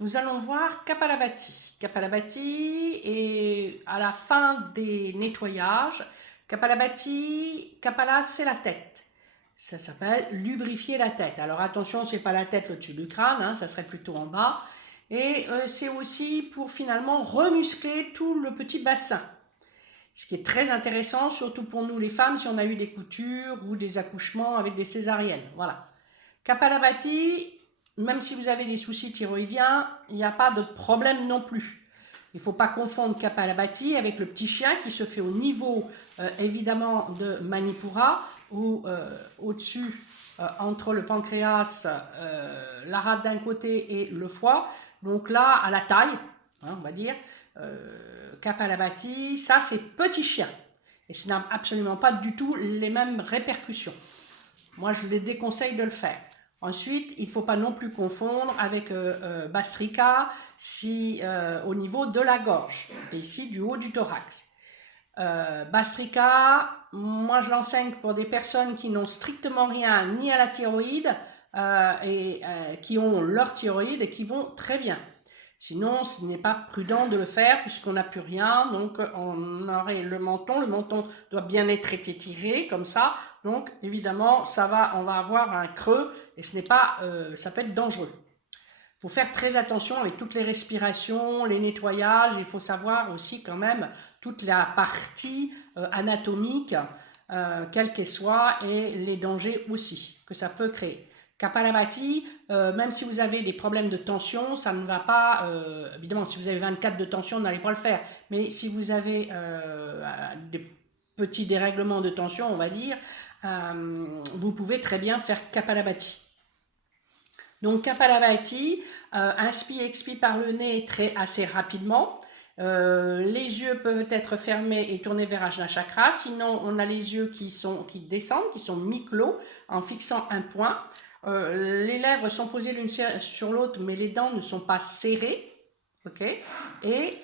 Nous allons voir Kapalabhati. Kapalabhati et à la fin des nettoyages, Kapalabhati, Kapala c'est la tête. Ça s'appelle lubrifier la tête. Alors attention, c'est pas la tête au-dessus du crâne, hein, ça serait plutôt en bas. Et c'est aussi pour finalement remuscler tout le petit bassin. Ce qui est très intéressant, surtout pour nous les femmes, si on a eu des coutures ou des accouchements avec des césariennes. Voilà. Kapalabhati, même si vous avez des soucis thyroïdiens, il n'y a pas de problème non plus. Il ne faut pas confondre Kapalabhati avec le petit chien qui se fait au niveau évidemment de Manipura ou au-dessus entre le pancréas, la rate d'un côté et le foie. Donc là, à la taille, hein, on va dire, Kapalabhati, ça c'est petit chien. Et ça n'a absolument pas du tout les mêmes répercussions. Moi, je les déconseille de le faire. Ensuite, il ne faut pas non plus confondre avec Bastrika si, au niveau de la gorge, et ici du haut du thorax. Bastrika, moi je l'enseigne pour des personnes qui n'ont strictement rien ni à la thyroïde et qui ont leur thyroïde et qui vont très bien. Sinon, ce n'est pas prudent de le faire puisqu'on n'a plus rien, donc on aurait le menton doit bien être étiré comme ça, donc évidemment on va avoir un creux et ce n'est pas, ça peut être dangereux. Il faut faire très attention avec toutes les respirations, les nettoyages, il faut savoir aussi quand même toute la partie anatomique, quelle qu'elle soit, et les dangers aussi que ça peut créer. Kapalabhati, même si vous avez des problèmes de tension, ça ne va pas, évidemment si vous avez 24 de tension, vous n'allez pas le faire, mais si vous avez des petits dérèglements de tension, on va dire, vous pouvez très bien faire Kapalabhati. Donc Kapalabhati, inspire, expire par le nez assez rapidement. Les yeux peuvent être fermés et tournés vers Ajna Chakra. Sinon, on a les yeux qui descendent, qui sont mi-clos, en fixant un point. Les lèvres sont posées l'une sur l'autre, mais les dents ne sont pas serrées. Okay. Et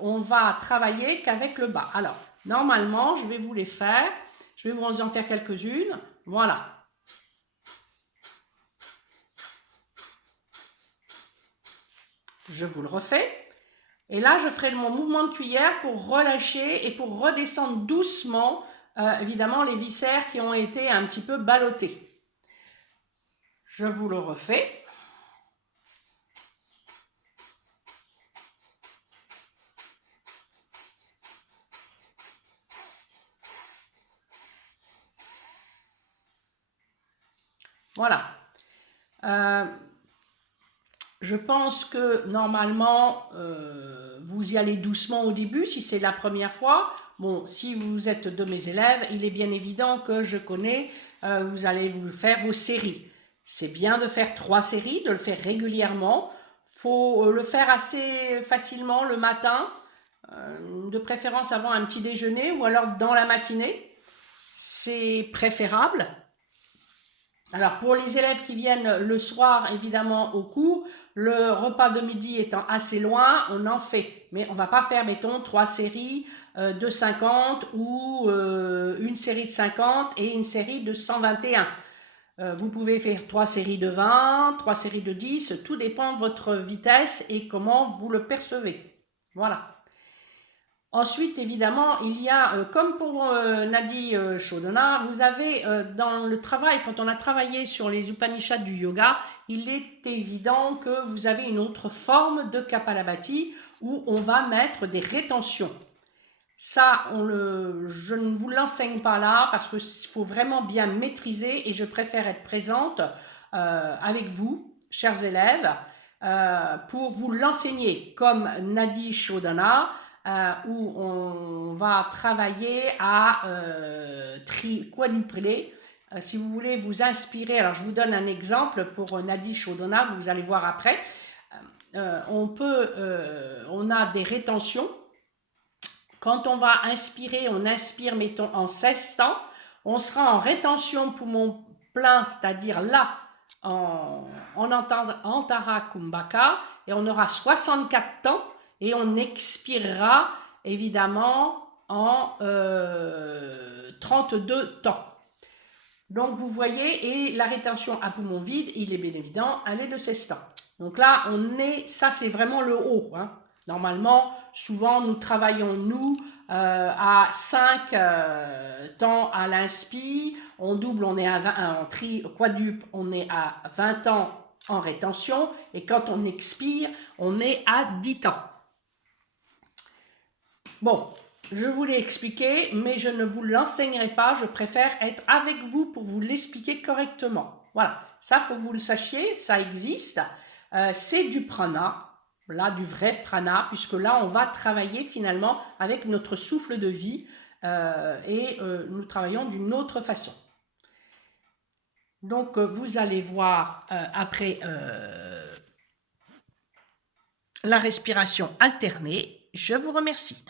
on va travailler qu'avec le bas. Alors, normalement, je vais vous les faire. Je vais vous en faire quelques-unes. Voilà. Je vous le refais. Et là, je ferai mon mouvement de cuillère pour relâcher et pour redescendre doucement, évidemment, les viscères qui ont été un petit peu ballottés. Je vous le refais. Voilà. Je pense que normalement, vous y allez doucement au début si c'est la première fois. Bon, si vous êtes de mes élèves, il est bien évident que je connais, vous allez vous faire vos séries. C'est bien de faire 3 séries, de le faire régulièrement. Il faut le faire assez facilement le matin, de préférence avant un petit déjeuner ou alors dans la matinée. C'est préférable. Alors pour les élèves qui viennent le soir évidemment au cours, le repas de midi étant assez loin, on en fait. Mais on ne va pas faire, mettons, 3 séries de 50 ou une série de 50 et une série de 121. Vous pouvez faire 3 séries de 20, 3 séries de 10, tout dépend de votre vitesse et comment vous le percevez. Voilà. Ensuite, évidemment, il y a, comme pour Nadi Shodhana, vous avez dans le travail, quand on a travaillé sur les Upanishads du yoga, il est évident que vous avez une autre forme de Kapalabhati où on va mettre des rétentions. Ça, je ne vous l'enseigne pas là parce qu'il faut vraiment bien maîtriser et je préfère être présente avec vous, chers élèves, pour vous l'enseigner comme Nadi Shodhana, où on va travailler à quadrupler. Si vous voulez vous inspirer, alors je vous donne un exemple pour Nadi Shodhana, vous allez voir après. On a des rétentions. Quand on va inspirer, on inspire, mettons, en 16 temps. On sera en rétention poumon plein, c'est-à-dire là, en Antara Kumbhaka, et on aura 64 temps, et on expirera, évidemment, en 32 temps. Donc, vous voyez, et la rétention à poumon vide, il est bien évident, elle est de 16 temps. Donc là, ça c'est vraiment le haut, hein. Normalement, souvent nous travaillons, nous, à 5 temps à l'inspi, on double, on est à 20, en quadruple, on est à 20 temps en rétention, et quand on expire, on est à 10 temps. Bon, je vous l'ai expliqué, mais je ne vous l'enseignerai pas, je préfère être avec vous pour vous l'expliquer correctement. Voilà, ça faut que vous le sachiez, ça existe, c'est du prana, là du vrai prana, puisque là on va travailler finalement avec notre souffle de vie et nous travaillons d'une autre façon. Donc vous allez voir après la respiration alternée. Je vous remercie.